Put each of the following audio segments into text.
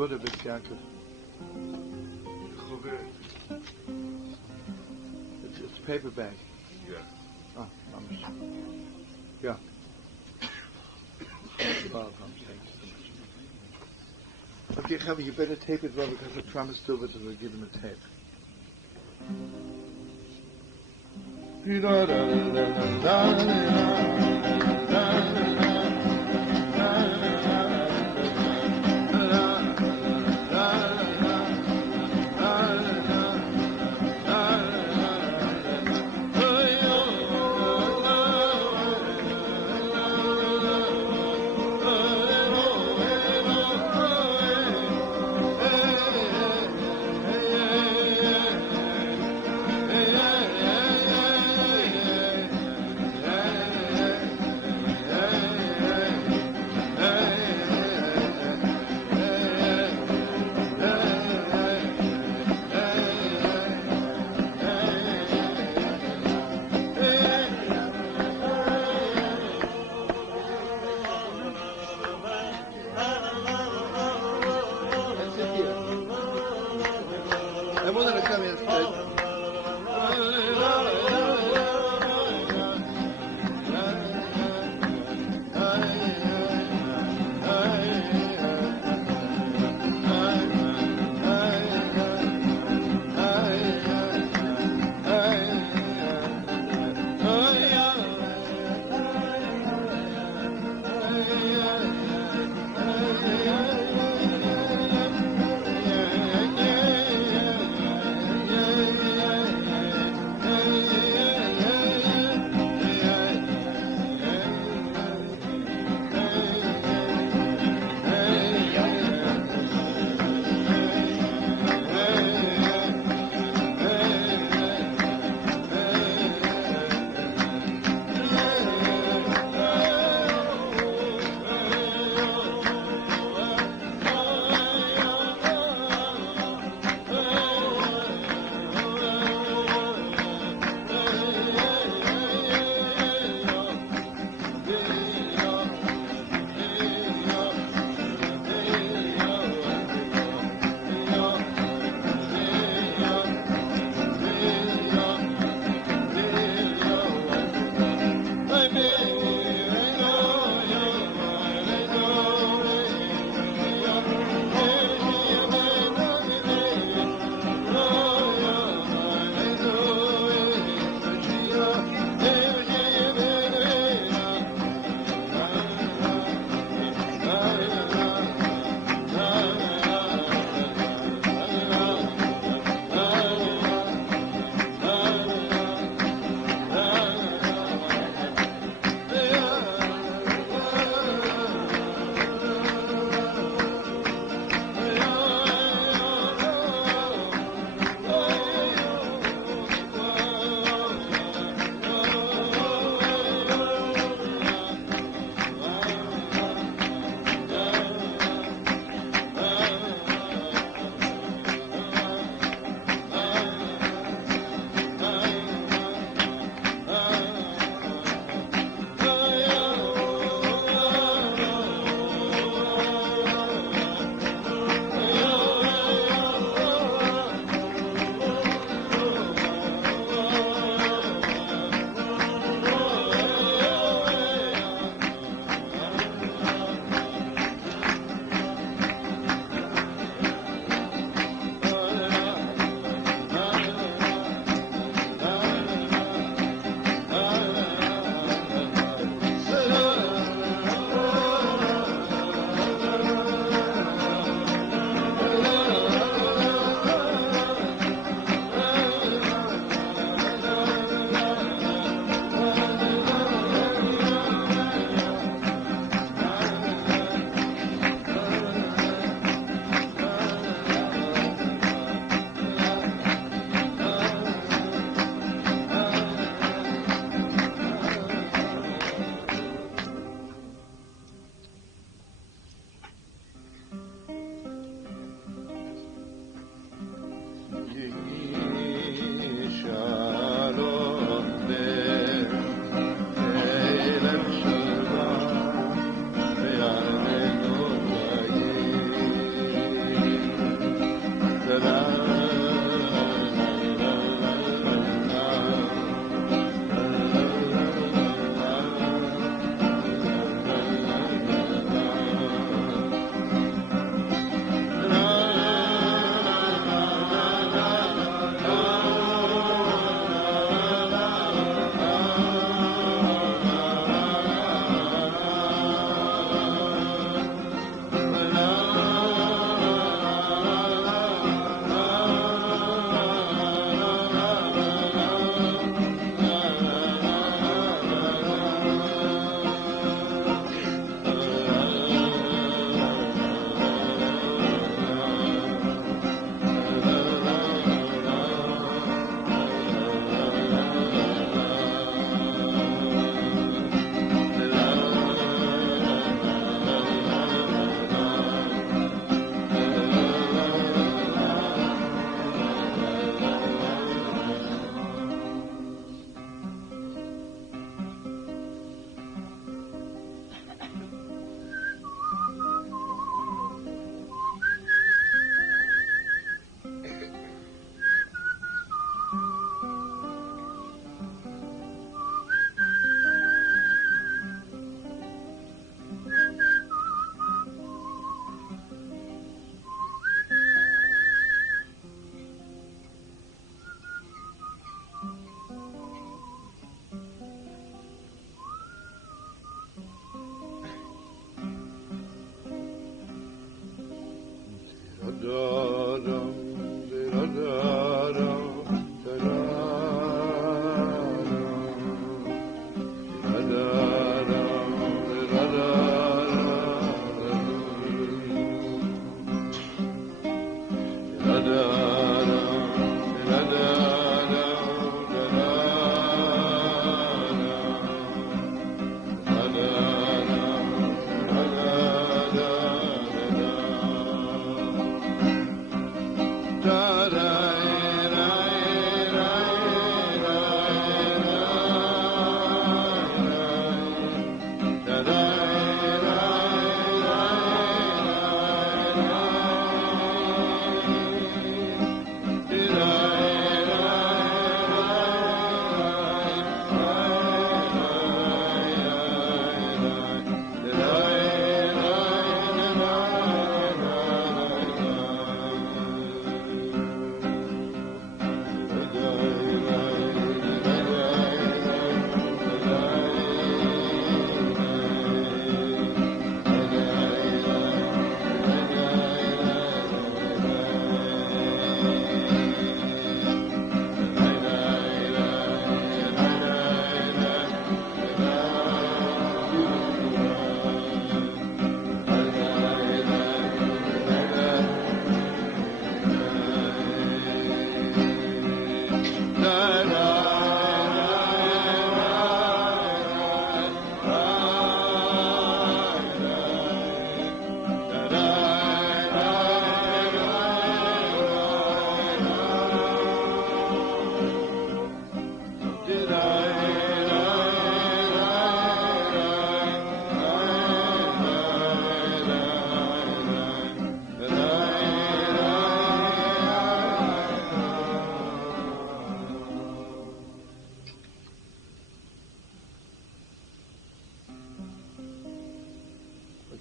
Good of it, Yaakov. It's a paper bag. Yeah. Ah, mamish. Yeah. Well, You better tape it well because I promised to give him a tape.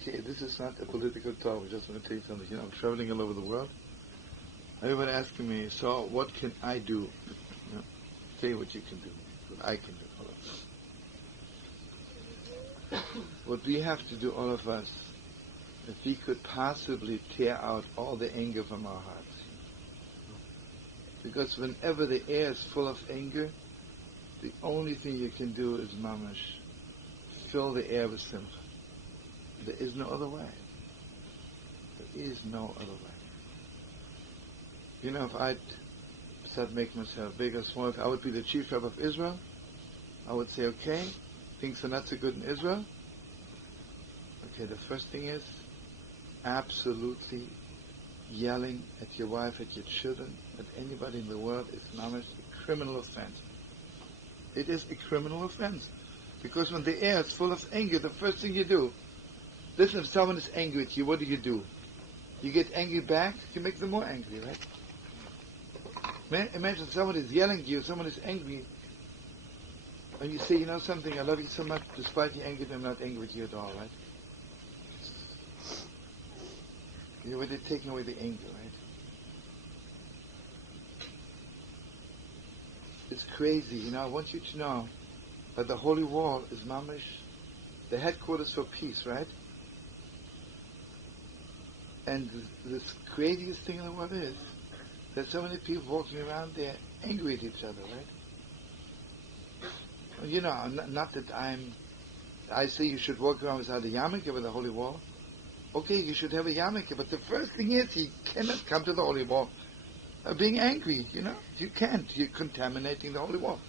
Okay, this is not a political talk. I just want to tell you something. I'm traveling all over the world. Everyone asking me, so what can I do? Say what you can do, what I can do. What we have to do, all of us, if we could possibly tear out all the anger from our hearts. Because whenever the air is full of anger, the only thing you can do is mamash, fill the air with simcha. There is no other way. There is no other way. If I'd start making myself big or small, if I would be the chief rabbi of Israel, I would say, okay, things are not so good in Israel. Okay, the first thing is absolutely yelling at your wife, at your children, at anybody in the world is mamash a criminal offense. It is a criminal offense. Because when the air is full of anger, the first thing you do, listen, if someone is angry at you, what do? You get angry back, you make them more angry, right? Imagine someone is yelling at you, someone is angry, and you say, something, I love you so much, despite the anger, I'm not angry with you at all, right? You're already taking away the anger, right? It's crazy, I want you to know that the Holy Wall is mamash, the headquarters for peace, right? And this craziest thing in the world is that so many people walking around there angry at each other, right? Not that I say you should walk around without a yarmulke with the Holy Wall. Okay, you should have a yarmulke, but the first thing is you cannot come to the Holy Wall being angry, You can't. You're contaminating the Holy Wall.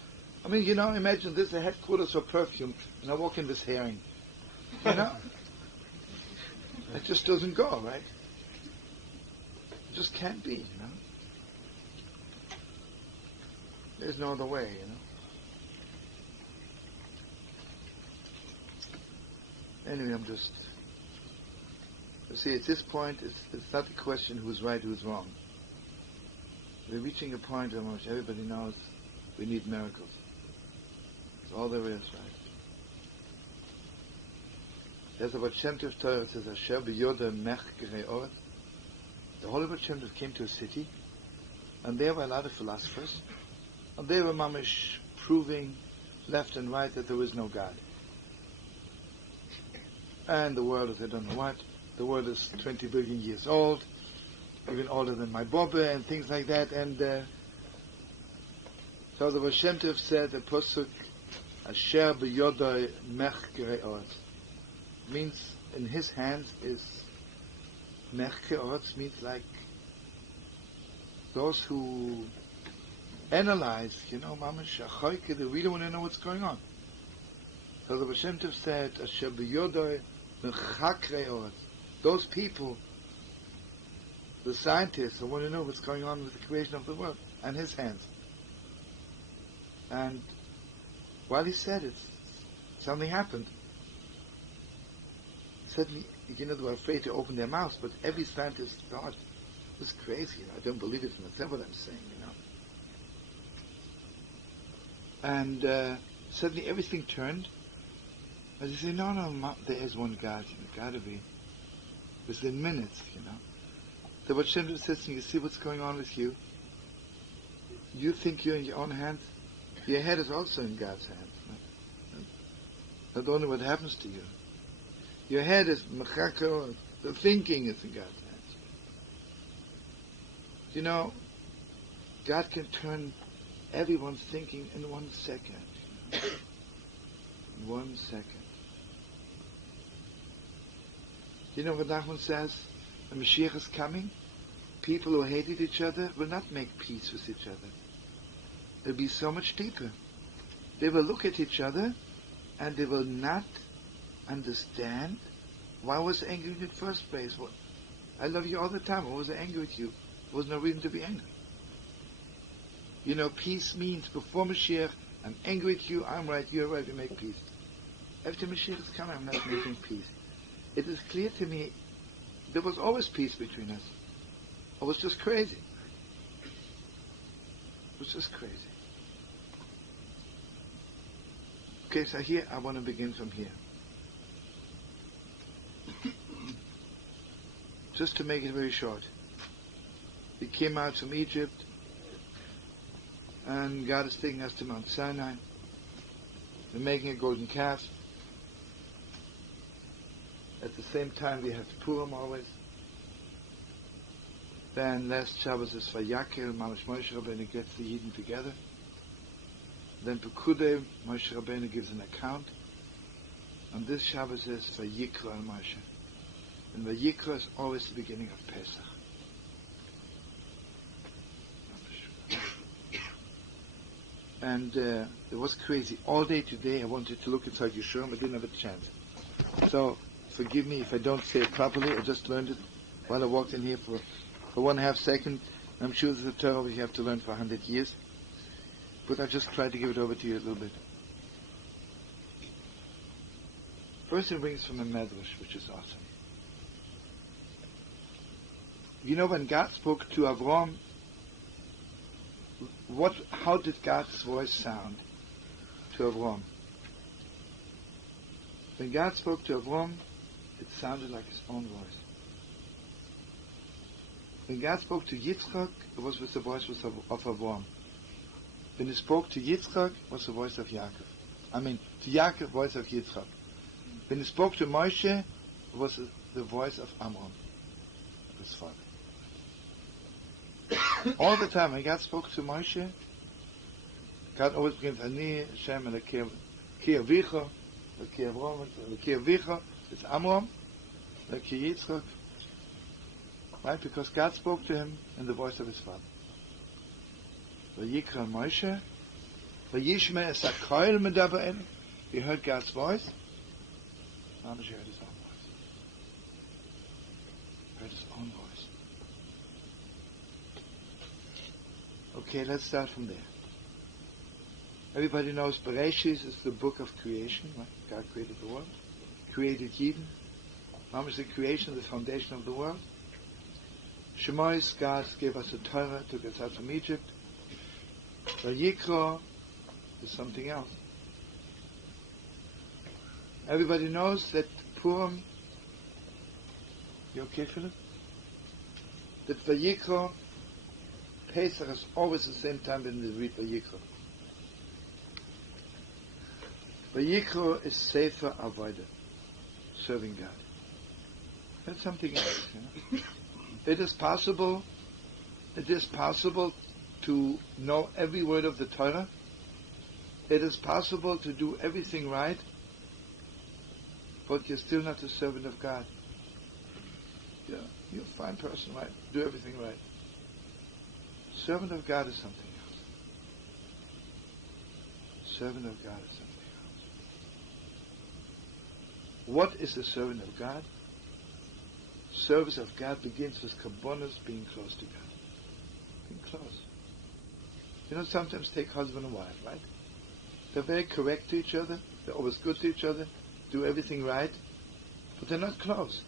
Imagine this is a headquarters for perfume, and I walk in this herring. It just doesn't go, right? It just can't be, There's no other way, Anyway, see, at this point, it's not a question who's right, who's wrong. We're reaching a point in which everybody knows we need miracles. That's all there is, right? There's a Baal Shem Tov Torah, it says, Asher b'yoda mech gerei oret. The Holy Baal Shem Tov came to a city, and there were a lot of philosophers, and they were mamish proving left and right that there is no God. And the world is, I don't know what, the world is 20 billion years old, even older than my Bobbe and things like that. And so the Baal Shem Tov said the Pasuk, Asher b'yodai mech gereot, means in his hands is mech gereot, means like those who analyze, mamash achoike, they really want to know what's going on. So the Baal Shem Tov said, Asher b'yodai mech gereot, those people, the scientists who want to know what's going on with the creation of the world, and his hands. And while he said it, something happened. Suddenly, they were afraid to open their mouths, but every scientist thought, this is crazy, I don't believe it's not what I'm saying, And suddenly everything turned, and they say, no, there is one God, gotta be. Within minutes, The Baal Shem Tov says, you see what's going on with you? You think you're in your own hands? Your head is also in God's hands. Not only what happens to you. Your head is mechako, the thinking is in God's hands. God can turn everyone's thinking in 1 second. 1 second. You know what Nachman says? The Mashiach is coming. People who hated each other will not make peace with each other. They'll be so much deeper. They will look at each other and they will not understand why I was angry in the first place. I love you all the time. Why was I angry with you? There was no reason to be angry. Peace means before Mashiach, I'm angry with you, I'm right, you're right, we make peace. After Mashiach is coming, I'm not making peace. It is clear to me there was always peace between us. I was just crazy. It was just crazy. Okay, so here I want to begin from here. Just to make it very short. We came out from Egypt, and God is taking us to Mount Sinai. We're making a golden calf. At the same time, we have Purim always. Then last Shabbos is vayikra, Mamash Moshe Rabbeinu gets the Yidden together. Then Pekudei, Moshe Rabbeinu gives an account. And this Shabbos is vayikra al Moshe. And vayikra is always the beginning of Pesach. And it was crazy. All day today I wanted to look inside Yeshua, I didn't have a chance. So, forgive me if I don't say it properly. I just learned it while I walked in here for 1.5 seconds. I'm sure there's a Torah you have to learn for 100 years. But I just tried to give it over to you a little bit. First it brings from a medrash, which is awesome. When God spoke to Avram, how did God's voice sound to Avram? When God spoke to Avram, it sounded like his own voice. When God spoke to Yitzchak, it was with the voice of Avram. When he spoke to Yitzchak, it was the voice of Yaakov. To Yaakov, voice of Yitzchak. When he spoke to Moshe, it was the voice of Amram, his father. All the time, when God spoke to Moshe, God always begins, Ani, Hashem, Elokei Avicha, Elokei Avram, Elokei Avicha, it's Amram, Elokei Yitzchak. Right? Because God spoke to him in the voice of his father. Vayikra Moshe, Vayishme es hakoil medaber elu. He heard God's voice. Mamash heard his own voice. Heard his own voice. Okay, let's start from there. Everybody knows Bereshis is the book of creation. Right? God created the world, created Eden. Mamash the creation, the foundation of the world. Shemois, God gave us a Torah, took us out from Egypt. Vayikra is something else. Everybody knows that Purim, you okay, Philip? That Vayikra, Pesach is always the same time when we read Vayikra. Vayikra is Sefer Avodah, serving God. That's something else, It is possible to know every word of the Torah. It is possible to do everything right, but you're still not a servant of God. Yeah, you're a fine person, right? Do everything right. Servant of God is something else. Servant of God is something else. What is a servant of God? Service of God begins with kabbonos, being close to God. Being close. You know, sometimes take husband and wife, right? They're very correct to each other. They're always good to each other. Do everything right. But they're not close.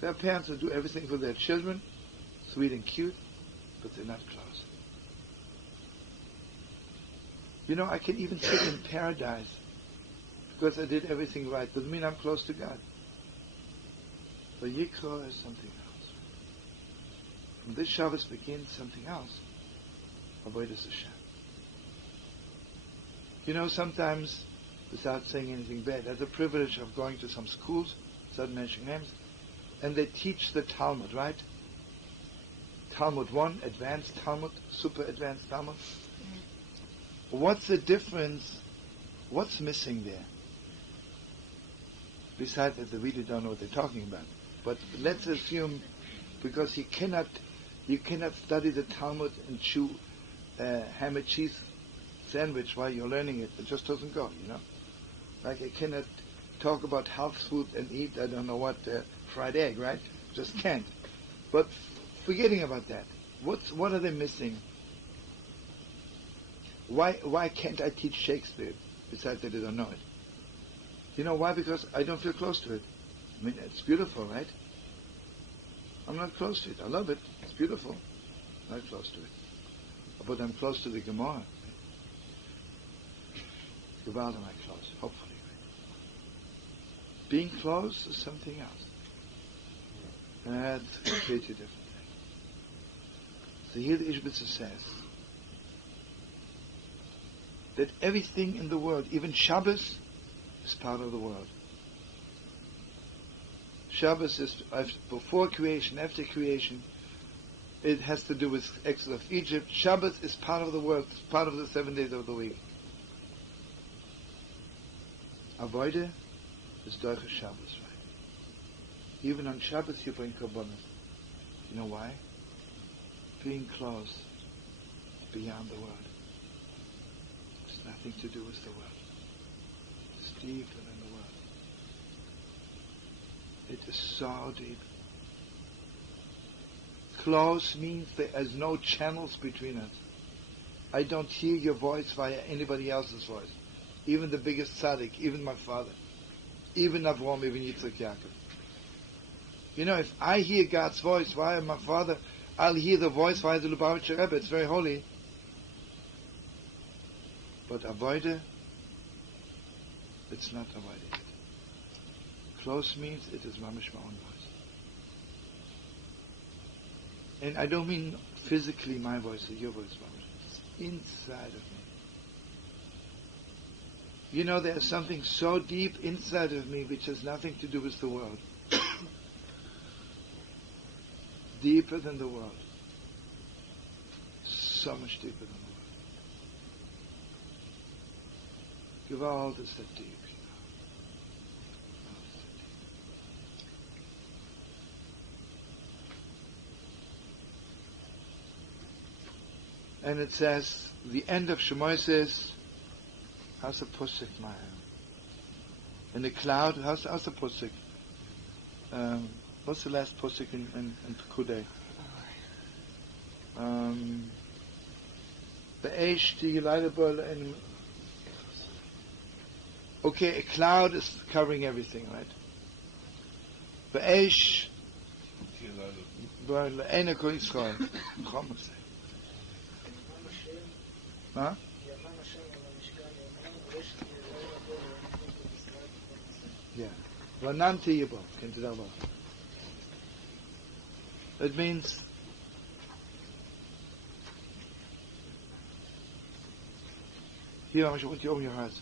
There are parents that do everything for their children, sweet and cute, but they're not close. You know, I can even sit in paradise because I did everything right. Doesn't mean I'm close to God. Vayikra is something else. From this Shabbos begins something else. Avodas Hashem. You know, sometimes, without saying anything bad, I had the privilege of going to some schools, without mentioning names, and they teach the Talmud, right? Talmud 1, advanced Talmud, super advanced Talmud. What's the difference? What's missing there? Besides that they really don't know what they're talking about. But let's assume, because you cannot study the Talmud and chew ham and cheese sandwich while you're learning it. It just doesn't go, you know. Like I cannot talk about health food and eat, I don't know what, fried egg, right? Just can't. But forgetting about that, what are they missing? Why can't I teach Shakespeare? Besides that I don't know it. You know why? Because I don't feel close to it. I mean, it's beautiful, right? I'm not close to it. I love it. It's beautiful. I'm not close to it. But I'm close to the Gemara. Gewalt am I close, hopefully. Being close is something else. That's a completely different thing. So here the Ishbitzer says that everything in the world, even Shabbos, is part of the world. Shabbos is before creation, after creation. It has to do with Exodus of Egypt. Shabbos is part of the world, it's part of the 7 days of the week. Avodah is Doicha Shabbos, right? Even on Shabbos you bring Korbanos. You know why? Being close beyond the world. It's nothing to do with the world. It's deeper than the world. It is so deep. Close means there is no channels between us. I don't hear your voice via anybody else's voice. Even the biggest tzaddik, even my father, even Avraham, even Yitzchak Yaakov. You know, if I hear God's voice via my father, I'll hear the voice via the Lubavitcher Rebbe. It's very holy. But avodah, it's not avodah. Close means it is mamish my own voice. And I don't mean physically my voice or your voice, mamish. It's inside of me. You know, there's something so deep inside of me which has nothing to do with the world. Deeper than the world. So much deeper than the world. Gewalt is that deep, you know. And it says, the end of Shemoy says, how's the Pusik, my in the cloud, how's the Pusik? What's the last Pusik in Pekudei? The Eish, the Leidebol, and okay, a cloud is covering everything, right? The Eish, Einako Yisrael. Huh? Yeah. Vananti Yibov. It means here, I want you to open your heart.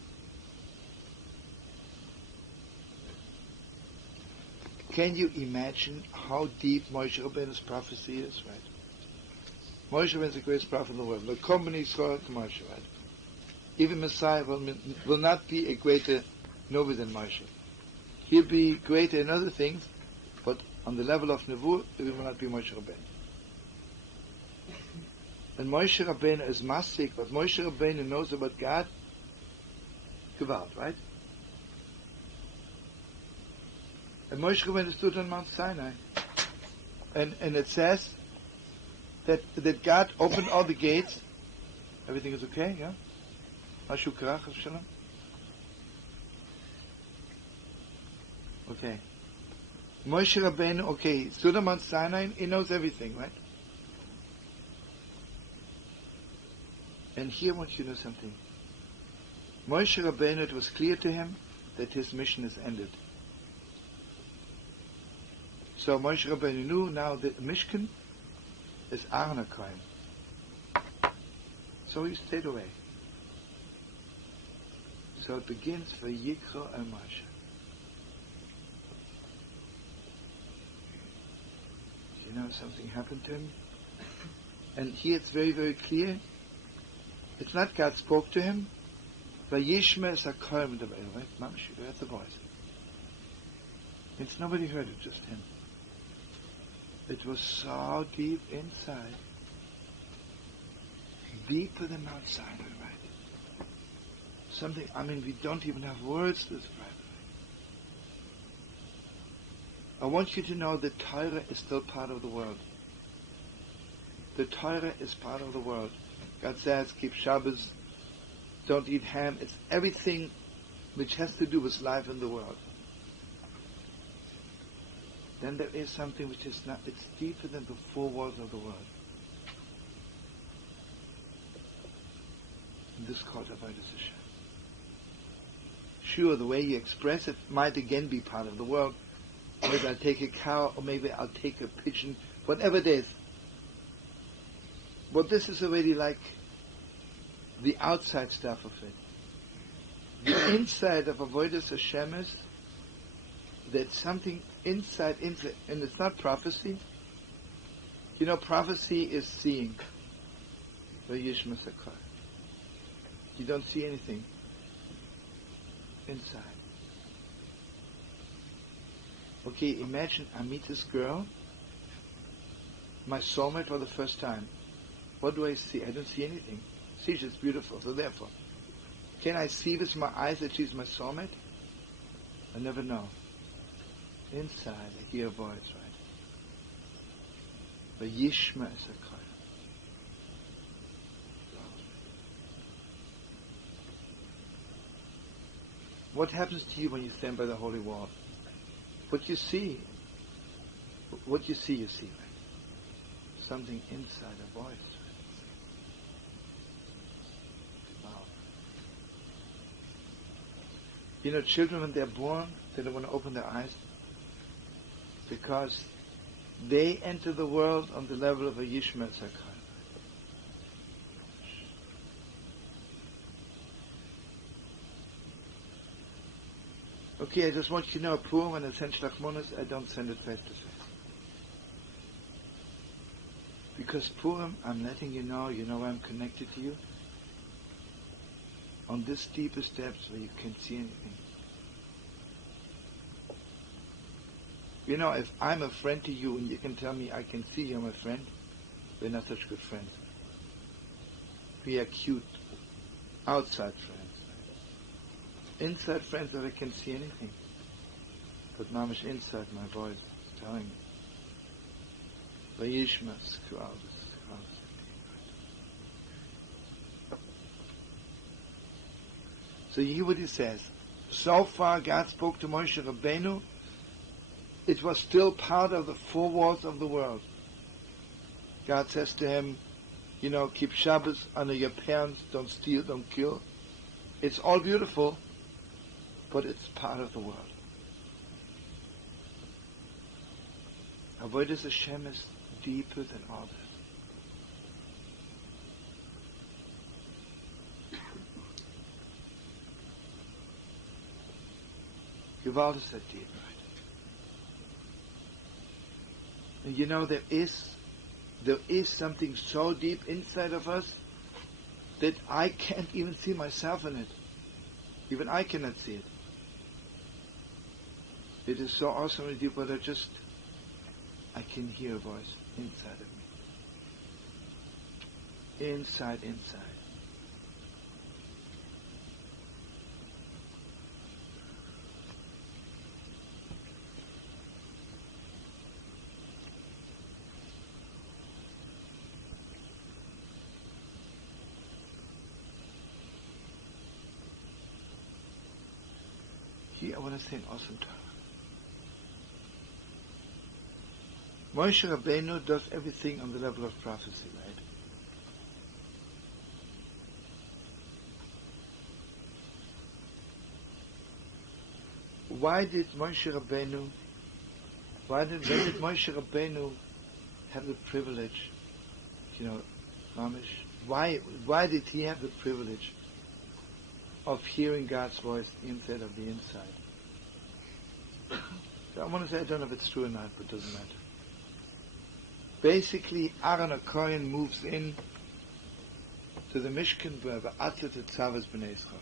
Can you imagine how deep Moshe Rabbeinu's prophecy is, right? Moshe Rabbeinu is the greatest prophet in the world. The company is called Moshe, right? Even Messiah will not be a greater Novi than Moshe. He'll be greater in other things, but on the level of Nevuah, it will not be Moshe Rabbeinu. And Moshe Rabbeinu is Masik, but Moshe Rabbeinu knows about God, Gewalt, right? And Moshe Rabbeinu stood on Mount Sinai. And it says that God opened all the gates. Everything is okay, yeah? Mashu Karach, Shalom? Okay. Moshe Rabbeinu, okay, stood on Mount Sinai, he knows everything, right? And here I want you to know something. Moshe Rabbeinu, it was clear to him that his mission is ended. So Moshe Rabbeinu knew now that Mishkan is Aaron HaKohen. So he stayed away. So it begins vayikra el Moshe. You know, something happened to him. And here it's very, very clear. It's not God spoke to him. Vayishma is a kohen, right? Mamash, that's the voice. It's nobody heard it, just him. It was so deep inside, deeper than Mount Sinai, right? Something, I mean, we don't even have words to describe it. I want you to know that Torah is still part of the world. The Torah is part of the world. God says, keep Shabbos, don't eat ham. It's everything which has to do with life in the world. Then there is something which is not, it's deeper than the four walls of the world. And this is called Avodas Hashem. Sure, the way you express it might again be part of the world. Maybe I'll take a cow, or maybe I'll take a pigeon, whatever it is. But this is already like the outside stuff of it. The inside of Avodas Hashem is that something inside, and it's not prophecy. You know, prophecy is seeing. You don't see anything inside. Okay, imagine I meet this girl, my soulmate for the first time. What do I see? I don't see anything. See, she's beautiful, so therefore, can I see with my eyes that she's my soulmate? I never know. Inside, I hear a voice, right? Vayishma is a kohen. What happens to you when you stand by the holy wall? What you see, right? Something inside, a voice. Wow. You know, children when they're born, they don't want to open their eyes because they enter the world on the level of a Yishmael Zakhan. Okay, I just want you to know, Purim, when I send Shlachmonas, I don't send it face to face. Because Purim, I'm letting you know I'm connected to you. On this deeper steps where you can't see anything. You know, if I'm a friend to you and you can tell me I can see you're my friend, we're not such good friends. We are cute, outside friends. Inside friends that I can see anything. But mamish inside my voice is telling me. Vayishmas crowd. So you hear what he says. So far God spoke to Moshe Rabbeinu. It was still part of the four walls of the world. God says to him, keep Shabbos, honor your parents, don't steal, don't kill. It's all beautiful, but it's part of the world. Avodas Hashem is deeper than all this. Gewalt is that deep, right? And you know, there is something so deep inside of us that I can't even see myself in it. Even I cannot see it. It is so awesomely deep, but I can hear a voice inside of me. Inside. Here I want to say an awesome Torah. Moshe Rabbeinu does everything on the level of prophecy, right? When did Moshe Rabbeinu have the privilege, Mamish? Why did he have the privilege of hearing God's voice instead of the inside? So I want to say, I don't know if it's true or not, but it doesn't matter. Basically, Aaron HaKohen moves in to the Mishkan where v'atzet tetzave b'nei Yisrael.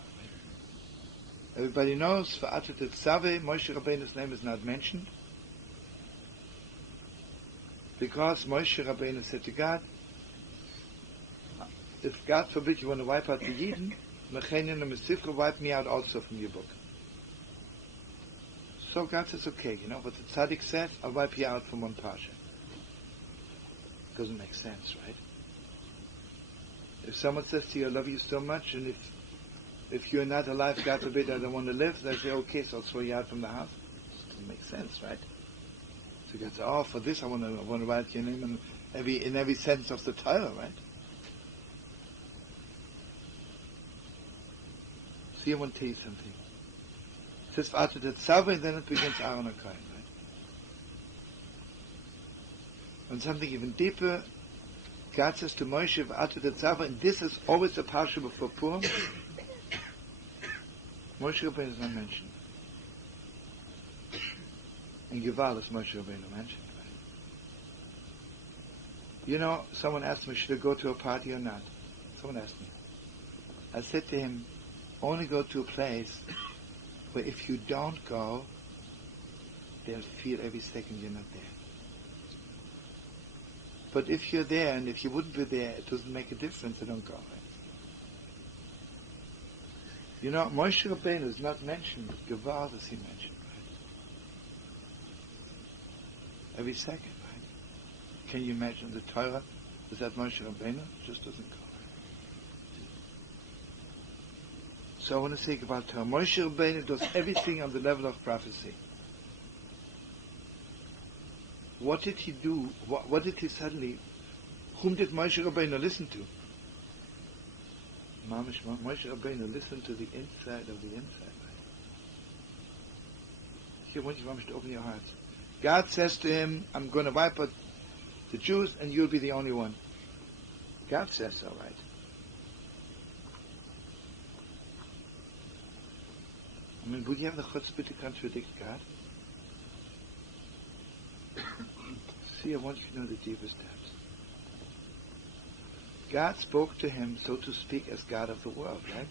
Everybody knows, v'atzet tetzave, Moshe Rabbeinu's name is not mentioned, because Moshe Rabbeinu said to God, if God forbid you want to wipe out the Yidden, Mechenin and Mesifra, wipe me out also from your book. So God says, okay, but the tzaddik says, I'll wipe you out from one parsha. Doesn't make sense, right? If someone says to you, I love you so much, and if you're not alive, God forbid, I don't want to live, they say, okay, so I'll throw you out from the house. Doesn't make sense, right? So God says, for this I want to write your name in every sentence of the Torah, right? See, I want to tell you something. It says after the tetzave, and then it begins Aaron HaKohen, right? And something even deeper, God says to Moshe, after the tetzave, and this is always a parsha before Purim. Moshe Rabbeinu is not mentioned. And Yuval is Moshe Rabbeinu mentioned, right? Someone asked me, should I go to a party or not? Someone asked me. I said to him, only go to a place where if you don't go, they'll feel every second you're not there. But if you're there, and if you wouldn't be there, it doesn't make a difference, so don't go. Right? Moshe Rabbeinu is not mentioned, but Gevald is he mentioned, right? Every second, right? Can you imagine the Torah? Is that Moshe Rabbeinu? It just doesn't go. So I want to say about Torah. Moshe Rabbeinu does everything on the level of prophecy. What did he do? What did he suddenly... Whom did Moshe Rabbeinu listen to? Moshe Rabbeinu listened to the inside of the inside. Here, I want you, Mamish, to open your hearts. God says to him, I'm going to wipe out the Jews and you'll be the only one. God says so, right? Would you have the chutzpah to contradict God? See, I want you to know the deepest depths. God spoke to him, so to speak, as God of the world, right?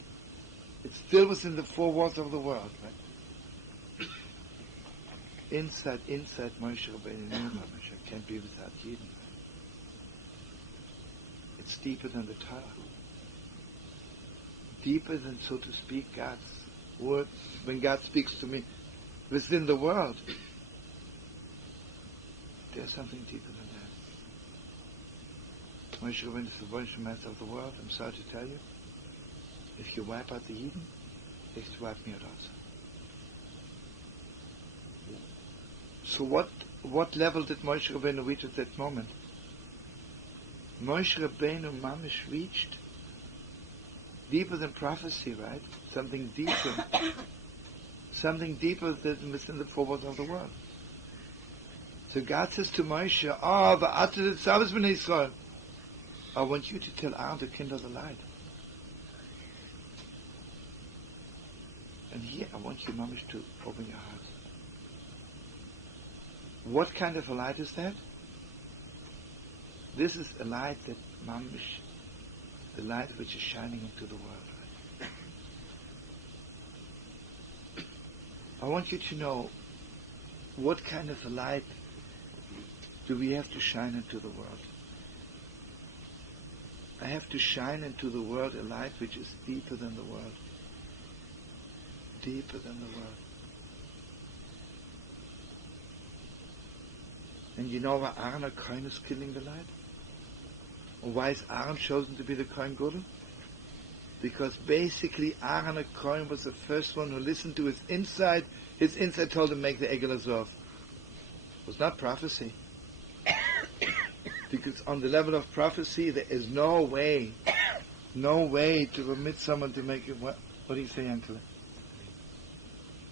It still was in the four walls of the world, right? Inside Moshe Rabbeinu, I can't be without Yidden. It's deeper than the Torah. Deeper than, so to speak, God's word. When God speaks to me within the world, there's something deeper than that. Moshe Rabbeinu is the voice of the world. I'm sorry to tell you, if you wipe out the Eden, they have to wipe me out also. So what level did Moshe Rabbeinu reach at that moment? Moshe Rabbeinu Mamish reached deeper than prophecy, right? Something deeper. Something deeper than within the four walls of the world. So God says to Moshe, v'atzet tetzave b'nei Yisrael. I want you to tell Aaron to kindle the light. And here I want you, Mamish, to open your heart. What kind of a light is that? This is a light that mamish, the light which is shining into the world. I want you to know what kind of a light do we have to shine into the world. I have to shine into the world a light which is deeper than the world. Deeper than the world. And you know why Aaron HaKohen is killing the light? Or why is Aaron chosen to be the Kohen Gadol? Because basically Aaron HaKohen was the first one who listened to his inside. His inside told him make the Egel Azov. It was not prophecy. Because on the level of prophecy there is no way to permit someone to make it. What do you say, Uncle?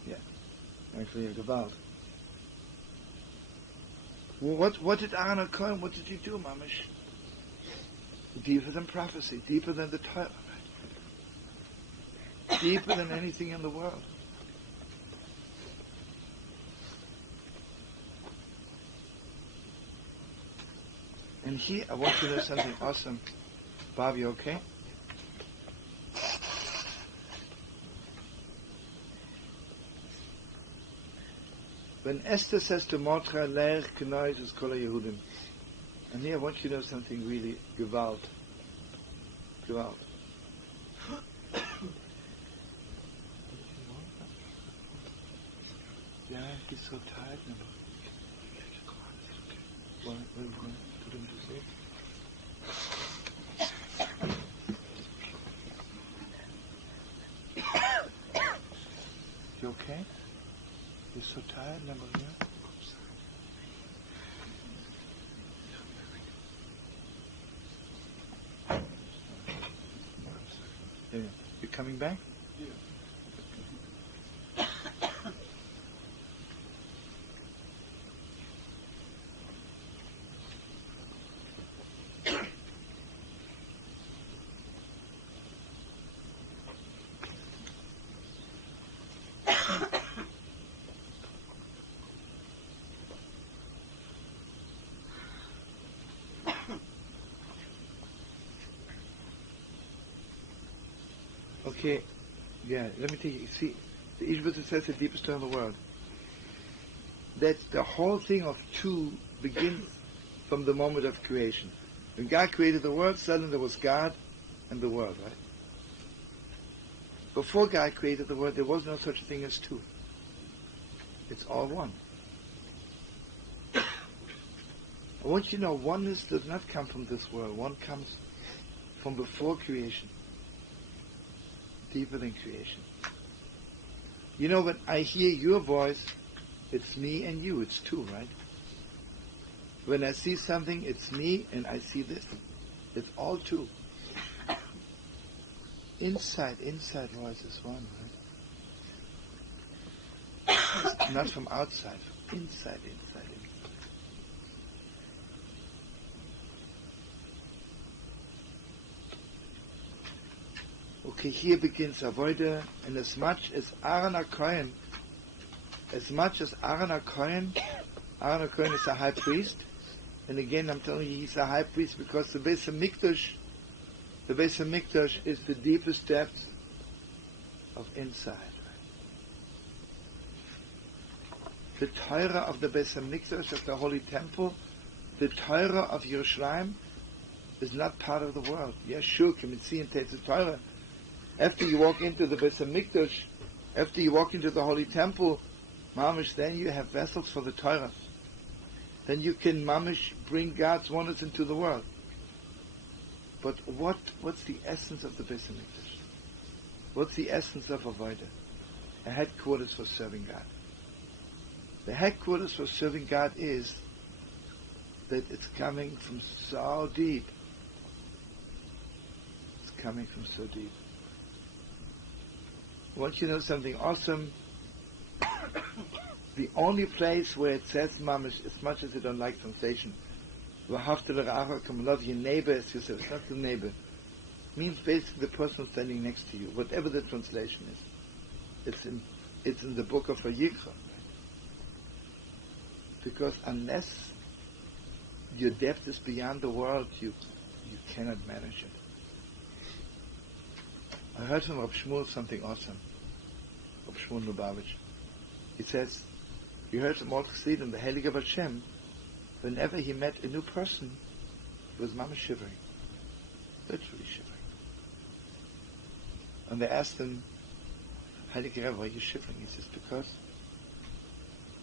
Yeah. Actually, a Gewalt. Well, what did Aaron HaKohen, what did he do, Mamish? Deeper than prophecy, deeper than the Torah, right? Deeper than anything in the world. And here, I want you to know something awesome. Bob, you okay? When Esther says to Mordechai, Leich K'nois es kol Yehudim. And here I want you to know something really Gewalt. Gewalt. Yeah, he's so tired now. What are you going to put him to sleep? You okay? You're so tired, number here. Yeah. You coming back? Yeah. Okay, yeah, let me tell you, see, the Ishbitzer says the deepest Torah in the world. That the whole thing of two begins from the moment of creation. When God created the world, suddenly there was God and the world, right? Before God created the world, there was no such thing as two. It's all one. I want you to know, oneness does not come from this world. One comes from before creation. Deeper than creation. You know, when I hear your voice, it's me and you. It's two, right? When I see something, it's me and I see this. It's all two. Inside voice is one, right? Not from outside. Inside. Okay, here begins Avodah, and as much as Aaron HaKohen is a high priest, and again I'm telling you he's a high priest because the Beis HaMikdash is the deepest depth of inside. The Torah of the Beis HaMikdash, of the Holy Temple, the Torah of Yerushalayim is not part of the world. Yes, sure, can we see and taste the Torah. After you walk into the Beis HaMikdash, after you walk into the Holy Temple, Mamish, then you have vessels for the Torah. Then you can, Mamish, bring God's wonders into the world. But what's the essence of the Beis HaMikdash? What's the essence of Avodah? A headquarters for serving God. The headquarters for serving God is that it's coming from so deep. It's coming from so deep. I want you to know something awesome. The only place where it says mamish, as much as you don't like translation, love your neighbor as yourself. It's not the neighbor. It means basically the person standing next to you, whatever the translation is. It's in the book of vayikra. Because unless your depth is beyond the world, you cannot manage it. I heard from Rabbi Shmuel something awesome. Rabbi Shmuel Lubavitch. He says, he heard from all Chassidim, the Heilige of Hashem, whenever he met a new person, he was mama shivering. Literally shivering. And they asked him, Heilige Rebbe, why are you shivering? He says, because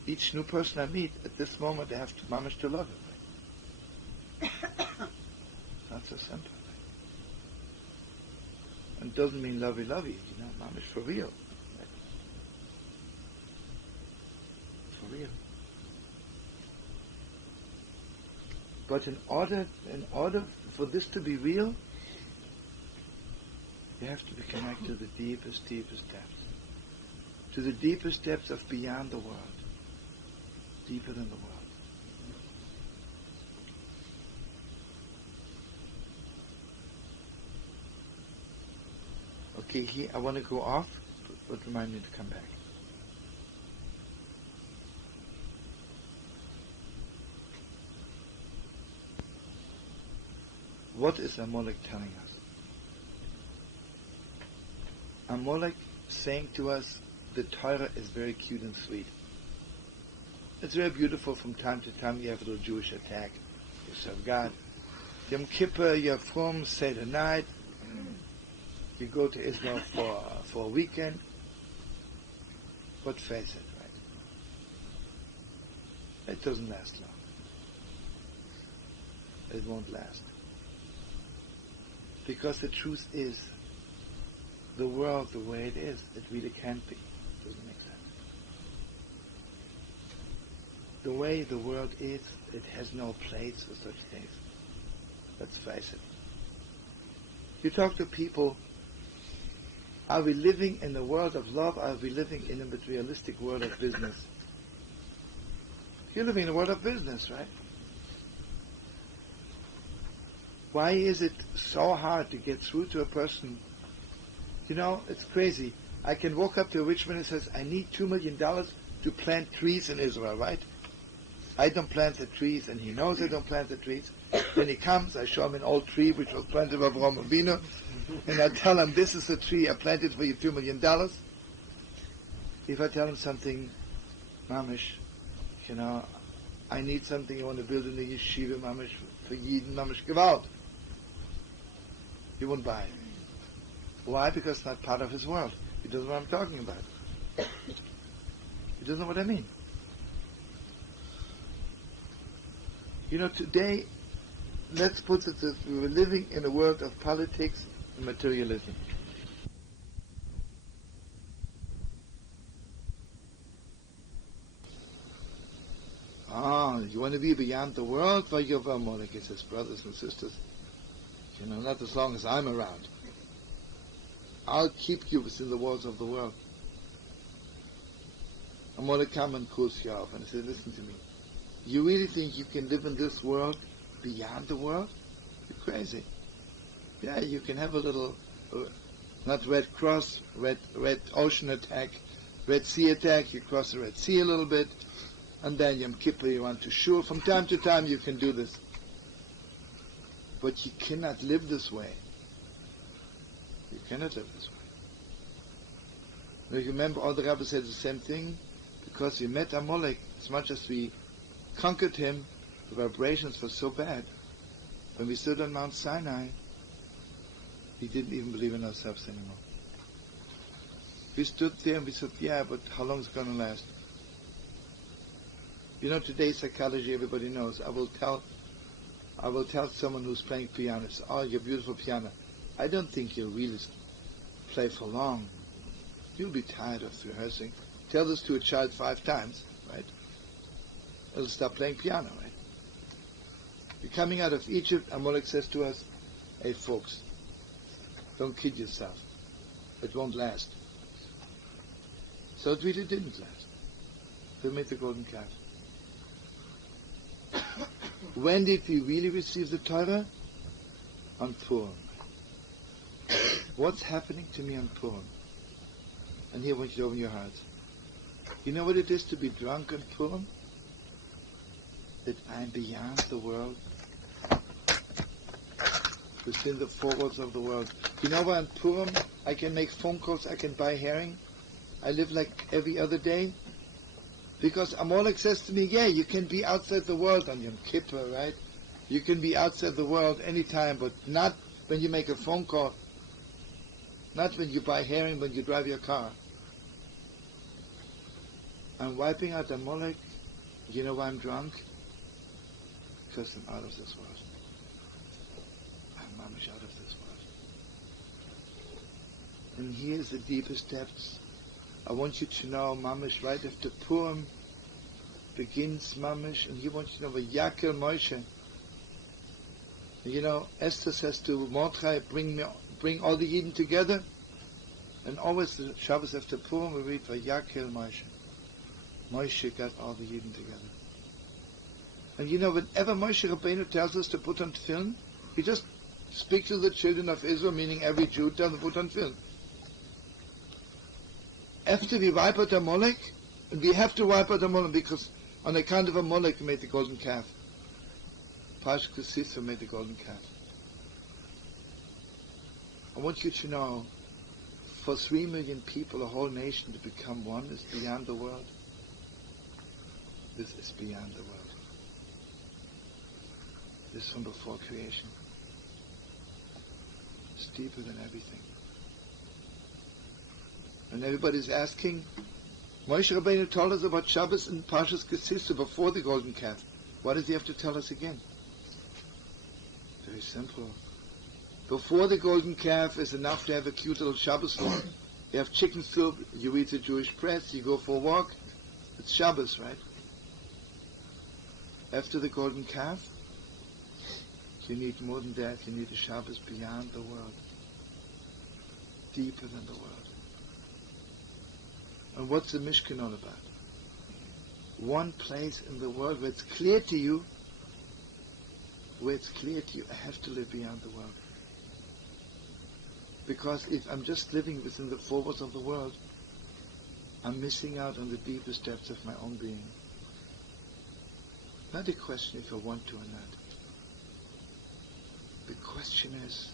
each new person I meet, at this moment, I have to mamish to love him. Not so simple. And it doesn't mean lovey-lovey, mamish for real. Right? For real. But in order for this to be real, you have to be connected to the deepest depths. To the deepest depths of beyond the world. Deeper than the world. Okay, here I want to go off, but remind me to come back. What is Amalek telling us? Amalek saying to us, the Torah is very cute and sweet. It's very beautiful. From time to time you have a little Jewish attack. You serve God. Yom Kippur, you're from Seder night. You go to Israel for a weekend. But face it, right? It doesn't last long. It won't last. Because the truth is, the world the way it is, it really can't be. It doesn't make sense. The way the world is, it has no place for such things. Let's face it. You talk to people, are we living in a world of love? Are we living in a materialistic world of business? You're living in a world of business, right? Why is it so hard to get through to a person? It's crazy. I can walk up to a rich man and says, I need $2 million to plant trees in Israel, right? I don't plant the trees, and he knows I don't plant the trees. When he comes, I show him an old tree which was planted by Avraham Avinu, and I tell him, this is the tree I planted for you, $2 million. If I tell him something, mamish, I need something, I want to build a new yeshiva, mamish, for Yidden, mamish, gewalt. He won't buy it. Why? Because it's not part of his world. He doesn't know what I'm talking about. He doesn't know what I mean. Today, let's put it this, we were living in a world of politics and materialism. You want to be beyond the world? Amalek, he says, brothers and sisters, not as long as I'm around. I'll keep you within the walls of the world. Amalek come and cools you off and he said, listen to me. You really think you can live in this world beyond the world? You're crazy. Yeah, you can have a little, not Red Cross, Red Ocean attack, Red Sea attack, you cross the Red Sea a little bit, and then Yom Kippur you want to shul. From time to time you can do this. But you cannot live this way. You cannot live this way. Now you remember all the rabbis said the same thing, because we met Amalek, as much as we conquered him, the vibrations were so bad. When we stood on Mount Sinai, we didn't even believe in ourselves anymore. We stood there and we said, yeah, but how long is it going to last? Today's psychology, everybody knows. I will tell someone who's playing piano, oh, you're beautiful piano. I don't think you'll really play for long. You'll be tired of rehearsing. Tell this to a child 5 times, right? It'll stop playing piano, right? We're coming out of Egypt, Amalek says to us, hey folks, don't kid yourself. It won't last. So it really didn't last. They made the golden calf. When did we really receive the Torah? On Purim. What's happening to me on Purim? And here I want you to open your hearts. You know what it is to be drunk on Purim? That I'm beyond the world within the four walls of the world. You know why on Purim I can make phone calls, I can buy herring, I live like every other day? Because Amalek says to me, yeah, you can be outside the world on Yom Kippur, right? You can be outside the world anytime, but not when you make a phone call, not when you buy herring, when you drive your car. I'm wiping out Amalek. You know why I'm drunk? Because I'm out of this world. I'm mamish out of this world. And here's the deepest depths. I want you to know, mamish, right after Purim begins mamish, and he wants you to know, vayikra Moshe. You know, Esther says to Mordechai, bring all the Yidden together. And always the Shabbos after Purim we read vayikra Moshe. Moshe got all the Yidden together. And you know, whenever Moshe Rabbeinu tells us to put on tefillin, he just speaks to the children of Israel, meaning every Jew, tells them to put on tefillin. After we wipe out Amalek, and we have to wipe out Amalek because on account of Amalek we made the golden calf. Pash Kusisa made the golden calf. I want you to know, for 3 million people, a whole nation to become one is beyond the world. This is beyond the world. This is from before creation. It's deeper than everything. And everybody's asking, Moshe Rabbeinu told us about Shabbos and Parshas Kisisa before the golden calf. Why does he have to tell us again? Very simple. Before the golden calf is enough to have a cute little Shabbos lawn. You have chicken soup, you eat the Jewish press, you go for a walk. It's Shabbos, right? After the golden calf, you need more than that. You need a Shabbos beyond the world. Deeper than the world. And what's the Mishkan all about? One place in the world where it's clear to you, I have to live beyond the world. Because if I'm just living within the four walls of the world, I'm missing out on the deepest depths of my own being. Not a question if I want to or not. The question is,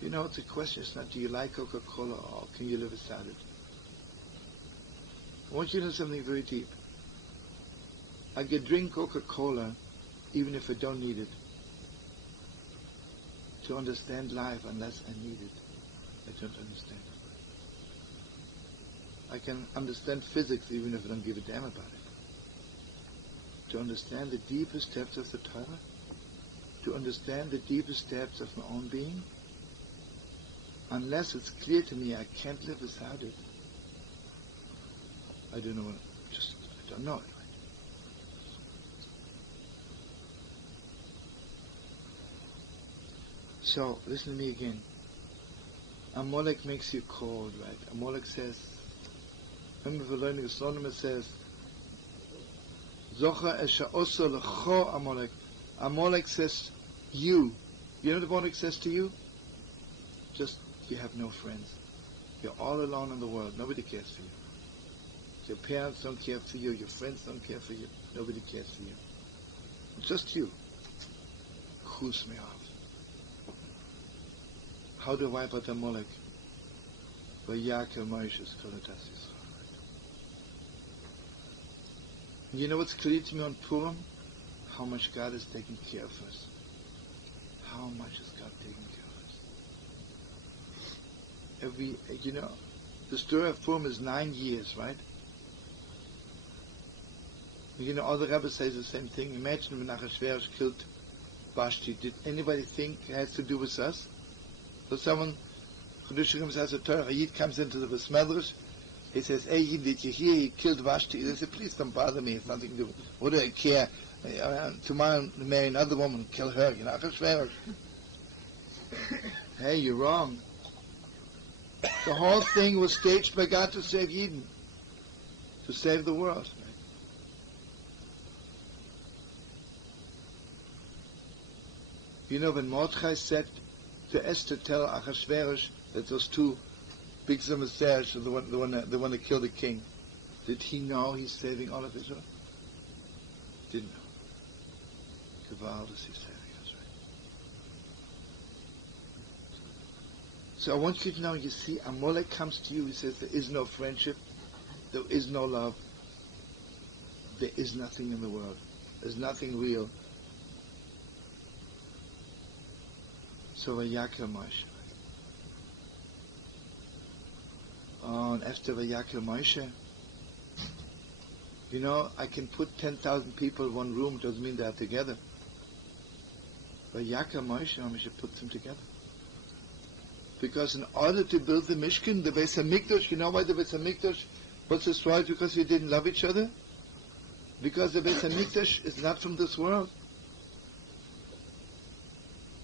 the question is not do you like Coca-Cola or can you live without it? I want you to know something very deep. I can drink Coca-Cola even if I don't need it. To understand life unless I need it, I don't understand. I can understand physics even if I don't give a damn about it. To understand the deepest depths of the Torah, to understand the deepest depths of my own being, unless it's clear to me I can't live without it, I don't know I don't know it. So, listen to me again. Amalek makes you cold, right? Amalek says, remember the learning of Solomon says, Zocha esha oso lecho Amalek. Amalek says, you know what Amalek says to you? Just, you have no friends. You're all alone in the world. Nobody cares for you. Your parents don't care for you. Your friends don't care for you. Nobody cares for you. It's just you. Kus me off. How do I wipe out Amalek? Vayikra Moshe Kolatas Yisrael. You know what's clear to me on Purim? How much God is taking care of us. How much is God taking care of us? The story of Purim is 9 years, right? All the rabbis say the same thing. Imagine when Achashverosh killed Vashti. Did anybody think it has to do with us? So someone, Chedush says a Torah, a Yid comes into the Beis Medrash, he says, hey Yid, did you hear he killed Vashti? They say, please don't bother me, it's nothing to do. What do I care? Tomorrow marry another woman, kill her, Achashverosh. Hey, you're wrong. The whole thing was staged by God to save Yidden, to save the world. When Mordechai said to Esther, tell Achashverosh that those two big emissaries, the one to kill the king, did he know he's saving all of Israel? Didn't know. Gavaldas, he's saving Israel. So I want you to know, you see, Amalek comes to you, he says, there is no friendship, there is no love, there is nothing in the world, there's nothing real. So vayikra Moshe. Oh, and after vayikra Moshe, you know, I can put 10,000 people in one room, doesn't mean they're together. Vayikra Moshe, Moshe puts them together. Because in order to build the Mishkan, the Beis HaMikdash, you know why the Beis HaMikdash was destroyed? Because we didn't love each other? Because the Beis HaMikdash is not from this world.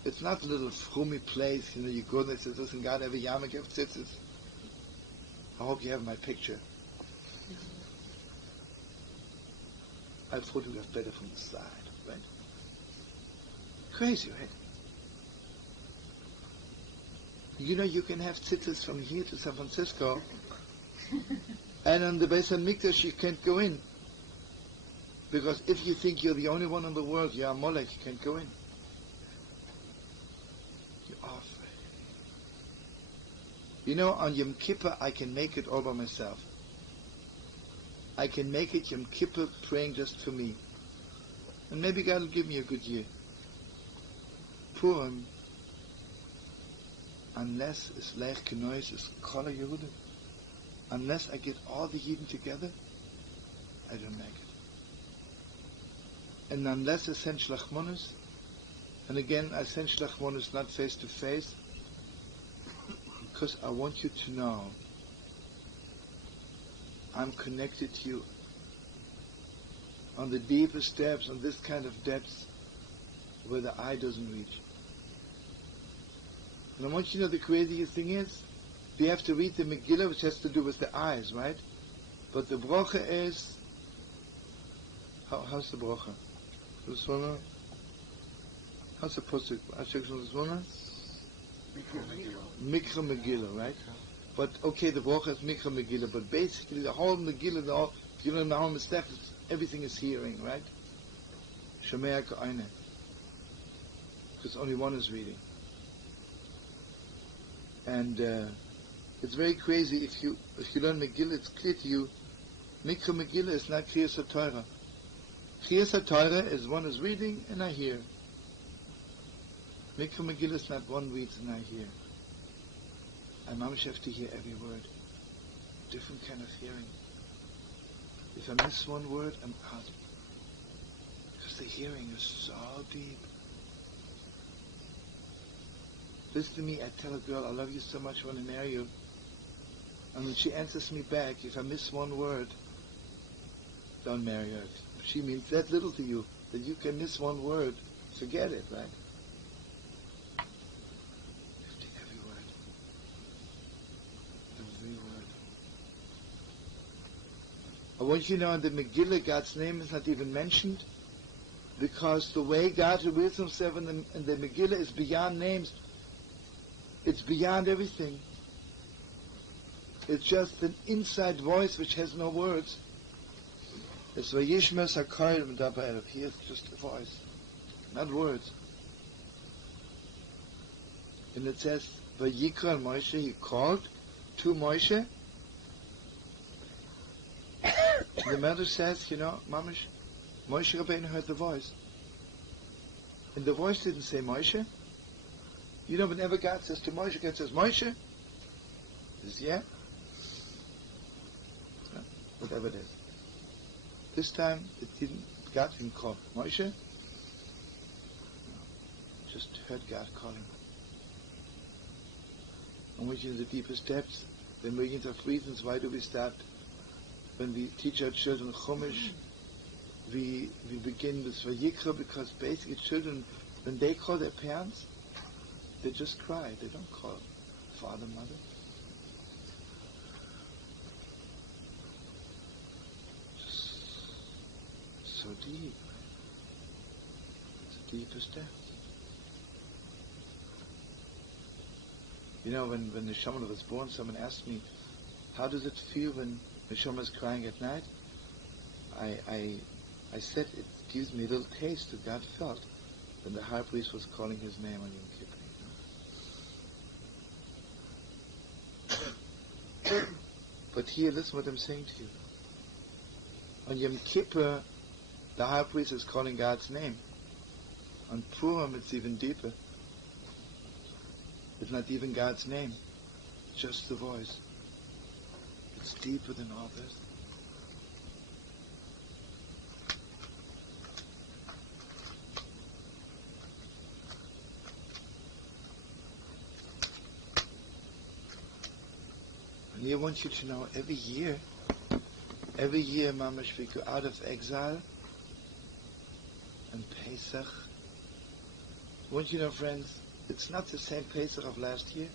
It's not a little frummy place, you know, you go there and say, listen, God, every yamak have tzitzis. I hope you have my picture. I'll photograph better from the side, right? Crazy, right? You know, you can have tzitzis from here to San Francisco, and on the Beis HaMikdash you can't go in. Because if you think you're the only one in the world, you're a molech, you can't go in. You're off. You know, on Yom Kippur I can make it all by myself. I can make it Yom Kippur praying just for me. And maybe God will give me a good year. Purim, unless it's Leich Kenois, it's Kol HaYehudim. Unless I get all the Yidden together, I don't make it. And unless I send Shlachmonos, and again I send Shlachmonos not face to face, because I want you to know I'm connected to you on the deepest depths, on this kind of depths where the eye doesn't reach. And I want you to know the craziest thing is, we have to read the Megillah, which has to do with the eyes, right? But the bracha is, how's the bracha? This one? How's the posuk? This one? Mikra Megillah, right? But okay, the bracha is Mikra Megillah, but basically the whole Megillah, the whole, you know, the whole mistake, everything is hearing, right? Shomea ka'ayne. Because only one is reading. And it's very crazy, if you learn Megillah, it's clear to you, Mikra Megillah is not Kriyas HaTorah. Kriyas HaTorah is one is reading and I hear. Mikra Megillah is not one reads and I hear. I mamish have to hear every word. Different kind of hearing. If I miss one word, I'm out. Because the hearing is so deep. Listen to me, I tell a girl, I love you so much, I want to marry you. And when she answers me back, if I miss one word, don't marry her. She means that little to you, that you can miss one word, forget it, right? Every word. Every word. I want you to know in the Megillah, God's name is not even mentioned, because the way God reveals himself in the Megillah is beyond names. It's beyond everything. It's just an inside voice which has no words. It's vayishmes hakol medaber. Here's just a voice, not words. And it says vayikra Moshe. He called to Moshe. The Medrash says, you know, Mamish, Moshe Rabbeinu heard the voice, and the voice didn't say Moshe. You know, whenever God says to Moshe, God says, Moshe? He says, yeah. No, whatever it is. This time, God didn't call Moshe. No, just heard God calling. And which is the deepest depths, the millions of reasons why do we start, when we teach our children Chumash, we begin with vayikra, because basically children, when they call their parents, they just cry. They don't call father, mother. Just so deep. It's the deepest depth. You know, when the Neshama was born, someone asked me, how does it feel when the Neshama is crying at night? I said it gives me a little taste that God felt when the high priest was calling his name on Yom Kippur. But here, listen what I'm saying to you. On Yom Kippur, the high priest is calling God's name. On Purim, it's even deeper. It's not even God's name, just the voice. It's deeper than all this. And I want you to know, every year, Mamash, we go out of exile, and Pesach. I want you to know, friends, it's not the same Pesach of last year.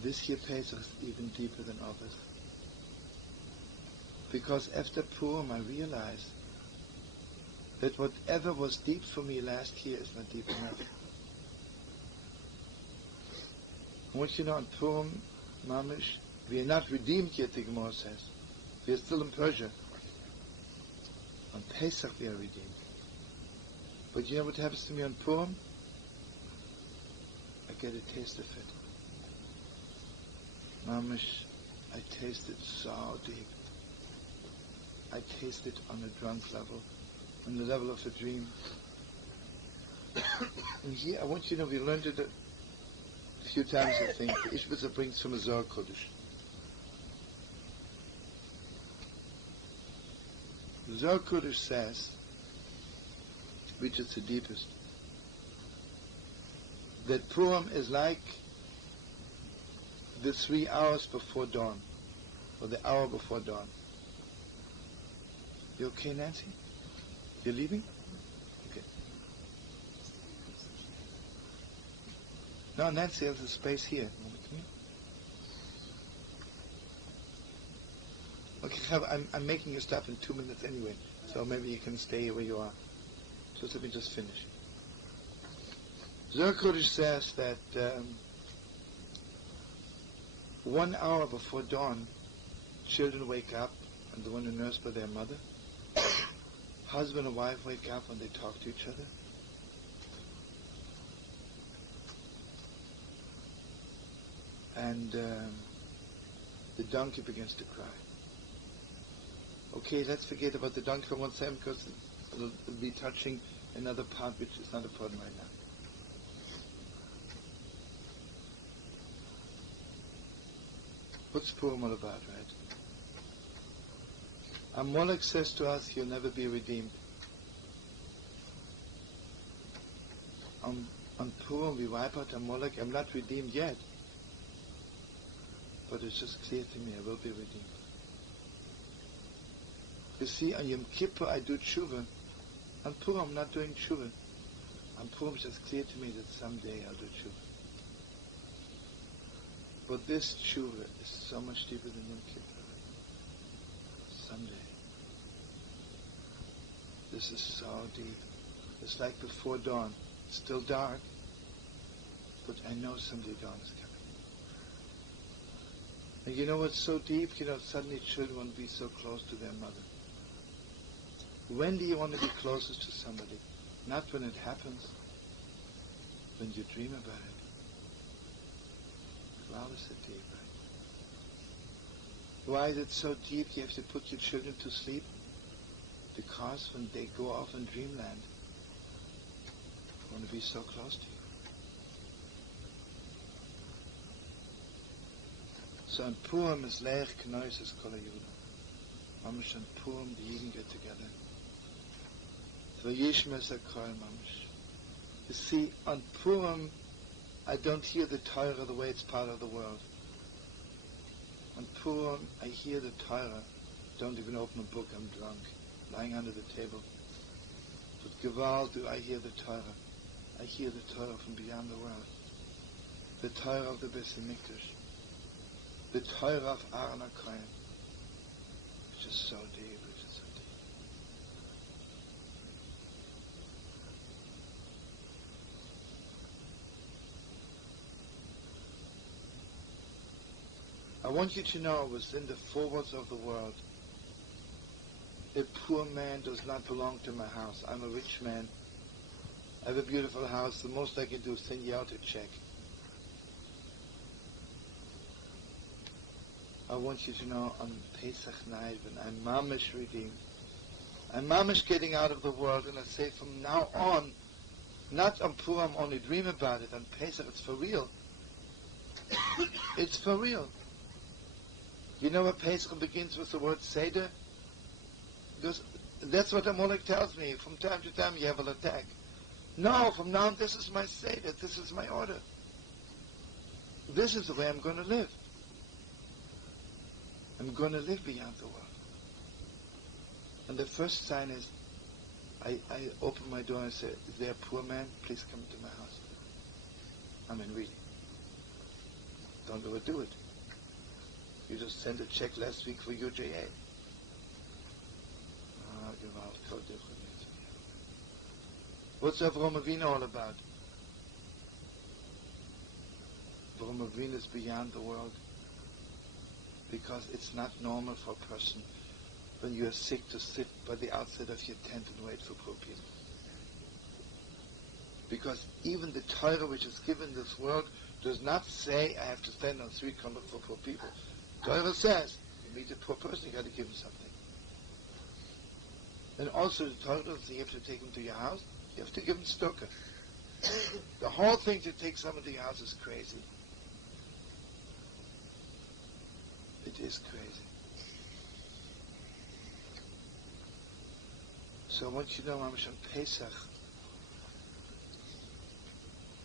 This year Pesach is even deeper than others. Because after Purim I realized that whatever was deep for me last year is not deep enough. I want you to know, on Purim, Mamish, we are not redeemed yet, the Gemara says. We are still in Persia. On Pesach we are redeemed. But you know what happens to me on Purim? I get a taste of it. Mamish, I taste it so deep. I taste it on a drunk level, on the level of a dream. And here, I want you to know, we learned it a few times, I think. The Ishbitzer brings from a Zohar Kodesh. The Zohar Kodesh says, which is the deepest, that Purim is like the 3 hours before dawn, or the hour before dawn. You okay, Nancy? You're leaving? Okay. No, Nancy has a space here. Okay, I'm making you stop in 2 minutes anyway, so maybe you can stay where you are. So let me just finish. Zohar Kodesh says that 1 hour before dawn, children wake up and they want to nurse by their mother. Husband and wife wake up and they talk to each other. And the donkey begins to cry. Okay, let's forget about the donkey for 1 second, because it'll be touching another part which is not important right now. What's Purim all about, right? Amalek says to us, you'll never be redeemed. On Purim we wipe out Amalek. I'm not redeemed yet, but it's just clear to me I will be redeemed. You see, on Yom Kippur I do tshuva. On Purim I'm not doing tshuva. On Purim it's just clear to me that someday I'll do tshuva. But this tshuva is so much deeper than Yom Kippur. Someday. This is so deep. It's like before dawn. It's still dark, but I know someday dawn is coming. And you know what's so deep? You know, suddenly children want to be so close to their mother. When do you want to be closest to somebody? Not when it happens, when you dream about it. Wow, is it deep, right? Why is it so deep you have to put your children to sleep? Because when they go off in dreamland, they want to be so close to you. So on Purim is Leich Knois is Kol HaYudah. Mamish on Purim the Yidden get together. Vayishmes HaKol Mamish. You see, on Purim I don't hear the Torah the way it's part of the world. On Purim I hear the Torah. Don't even open a book, I'm drunk, lying under the table. But Gewalt do I hear the Torah. I hear the Torah from beyond the world. The Torah of the Beis HaMikdash. The Torah of Aaron HaKohen. Which is so deep, which is so deep. I want you to know, within the four walls of the world, a poor man does not belong to my house. I'm a rich man. I have a beautiful house. The most I can do is send you out a check. I I want you to know on Pesach night when I'm mamish redeemed, I'm mamish getting out of the world, and I say from now on, not on Purim only dream about it, on Pesach it's for real. It's for real. You know what Pesach begins with the word Seder? Because that's what Amalek tells me. From time to time you have an attack. No, from now on this is my Seder, this is my order. This is the way I'm going to live. I'm going to live beyond the world. And the first sign is, I open my door and say, is there a poor man? Please come to my house. I mean, really. Don't overdo it. You just sent a check last week for UJA. What's Avraham Avinu all about? Avraham Avinu is beyond the world. Because it's not normal for a person when you are sick to sit by the outside of your tent and wait for poor people. Because even the Torah which is given in this world does not say I have to stand on the street and look for poor people. Torah says, you meet a poor person, you got to give him something. And also the Torah doesn't say you have to take him to your house, you have to give him stoker. The whole thing to take someone to your house is crazy. It is crazy. So I want you to know, Mamash, on Pesach,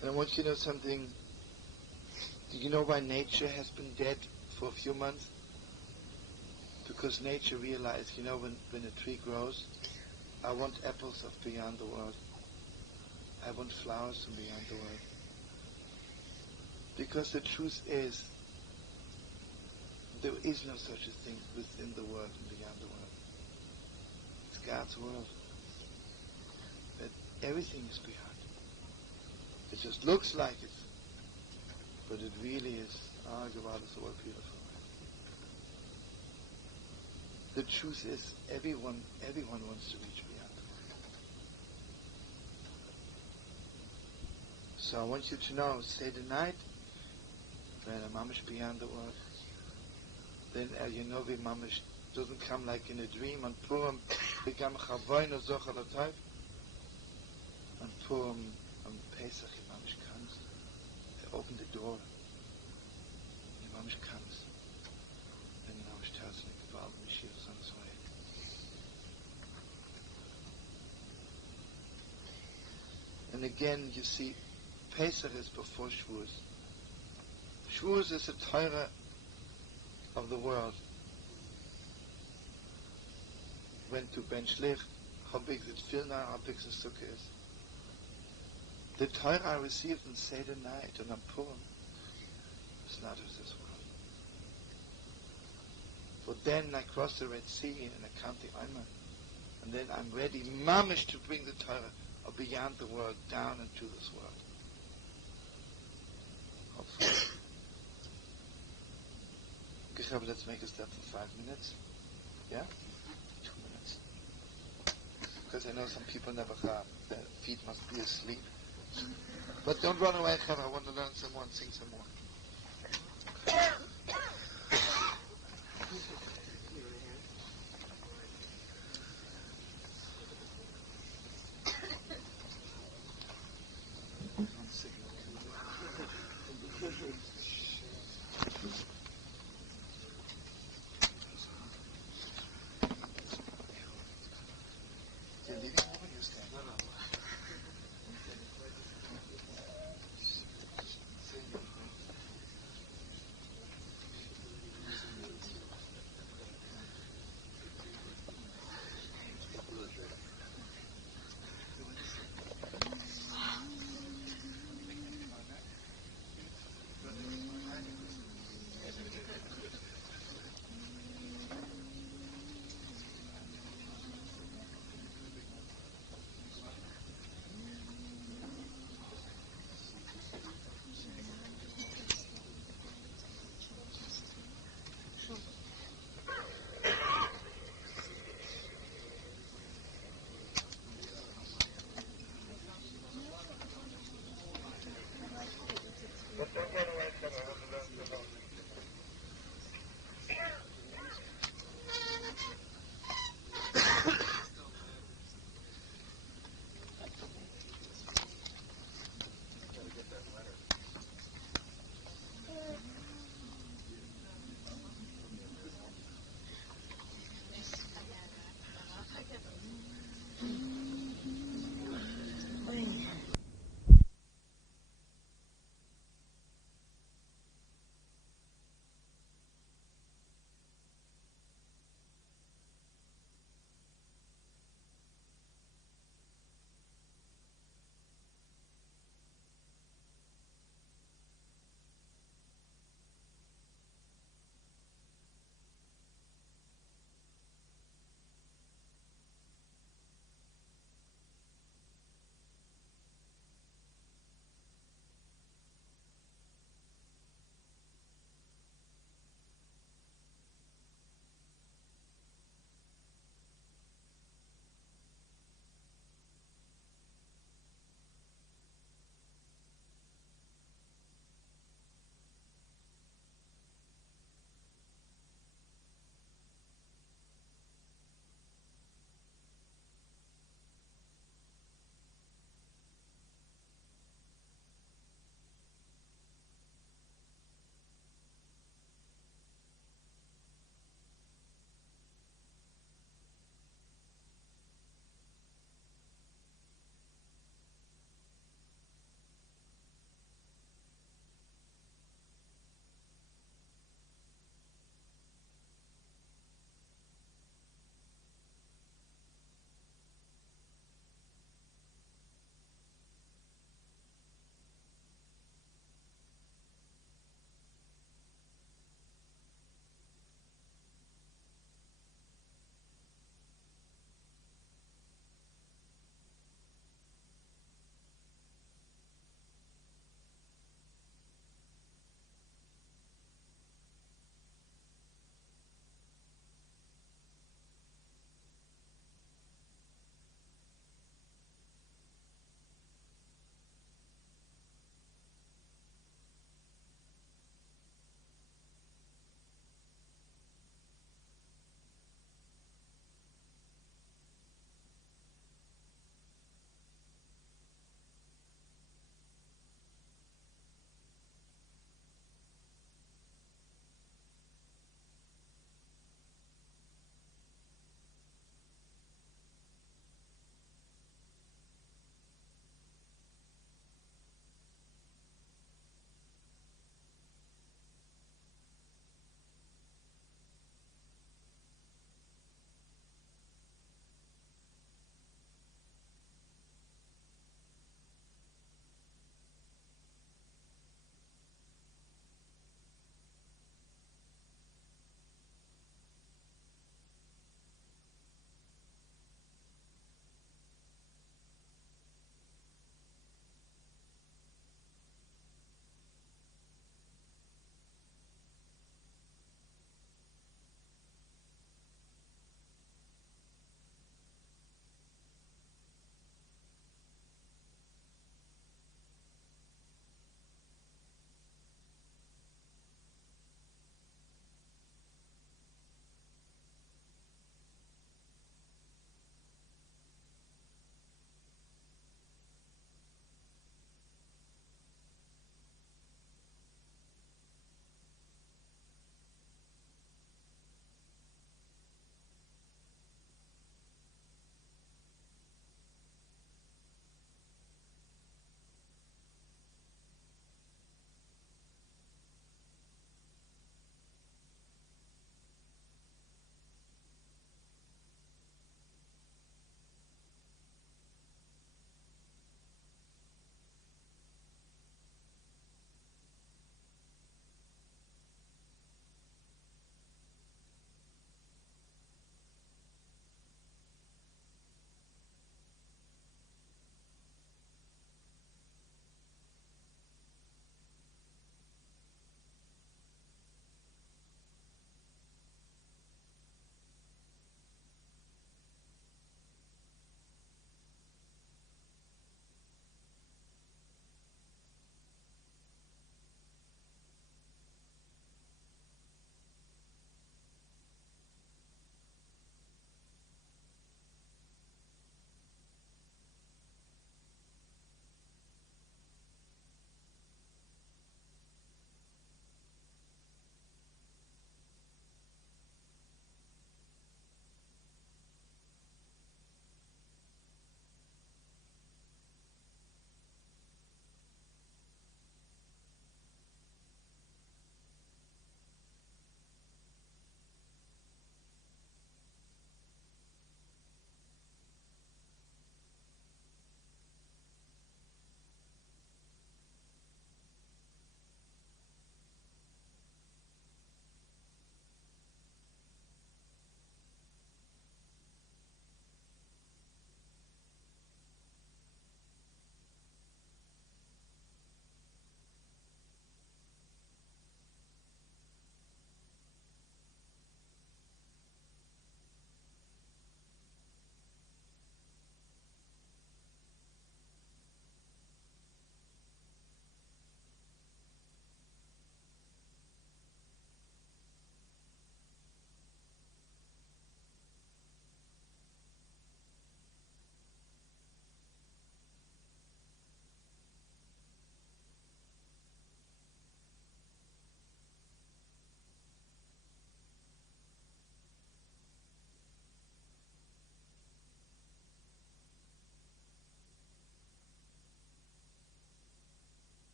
and I want you to know something. Do you know why nature has been dead for a few months? Because nature realized, you know, when a tree grows, I want apples of beyond the world. I want flowers from beyond the world. Because the truth is, there is no such a thing within the world and beyond the world. It's God's world. But everything is beyond. It just looks like it. But it really is. God is so beautiful. The truth is, everyone wants to reach beyond the world. So I want you to know, say the night, when a mamish beyond the world, then you know the mamish doesn't come like in a dream. On Purim, become chavoyno zochar l'tov. On Purim, on Pesach, the mamish comes. They open the door. The mamish comes. And the mamish tells me, Gaval, Mashiach is on his way. And again, you see, Pesach is before Shavuos. Shavuos is a Torah of the world. Went to Ben Shlich, how big is it feel now, how big the sukkah is. The Torah I received on Seder night and on Purim is not of this world. For then I cross the Red Sea and I count the Omer, and then I'm ready, mamish, to bring the Torah of beyond the world down into this world. Hopefully. Okay, let's make a step for 5 minutes. Yeah? 2 minutes. Because I know some people never have. Their feet must be asleep. But don't run away, Chav. I want to learn some more and sing some more.